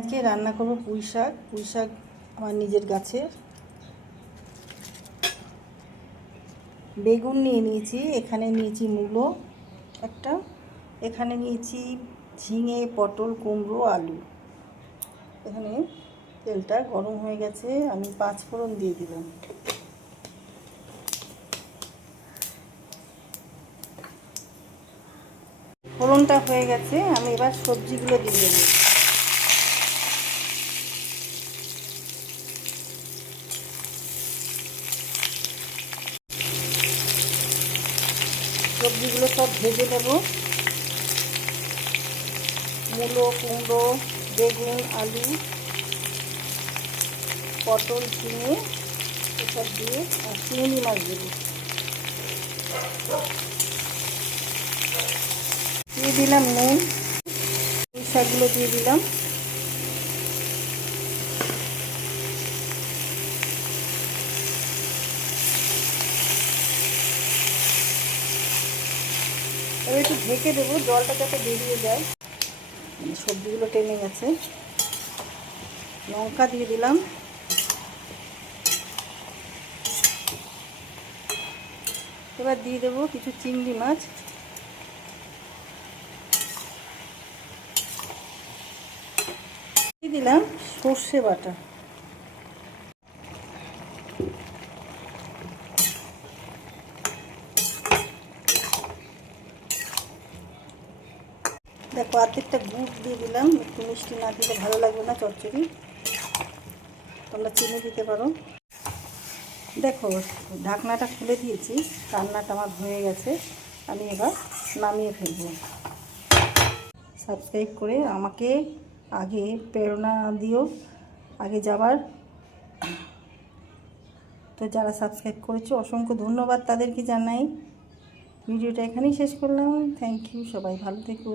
আজকে রান্না করব পুঁই শাক। পুঁই শাক আমার নিজের গাছের। বেগুন নিয়ে নিয়েছি, এখানে নিয়েছি মূলো একটা, এখানে নিয়েছি ঝিঙে, পটল, কুমড়ো, আলু। এখানে তেলটা গরম হয়ে গেছে, আমি 5 ফোড়ন দিয়ে দিলাম। ফোড়নটা হয়ে গেছে, আমি এবার সবজিগুলো দিয়ে দেবো। সবজিগুলো সব ভেজে নেব। মূলো, কুমড়ো, বেগুন, আলু, পটল, ঝিঙে এসব দিয়ে আর চিংড়ি মাছ দেবো। দিয়ে দিলাম নুন, পুঁই শাকগুলো দিয়ে দিলাম। এবার একটু ঢেকে দেবো, জলটা যাতে বেরিয়ে যায়। সবজিগুলো টেনে গেছে। লঙ্কা দিয়ে দিলাম। এবার দিয়ে দেবো কিছু চিংড়ি মাছ। দিয়ে দিলাম সর্ষে বাটা। দেখো অর্ধেকটা গুড় দিয়ে দিলাম, একটু মিষ্টি না দিলে ভালো লাগবে না চচ্চড়ি, তোমরা চিনি দিতে পারো। দেখো ঢাকনাটা খুলে দিয়েছি, রান্নাটা আমার হয়ে গেছে, আমি এবার নামিয়ে ফেলবো। সাবস্ক্রাইব করে আমাকে আগে প্রেরণা দিও আগে যাবার। তো যারা সাবস্ক্রাইব করেছো অসংখ্য ধন্যবাদ তাদেরকে জানাই। ভিডিওটা এখানেই শেষ করলাম। থ্যাংক ইউ, সবাই ভালো থেকো।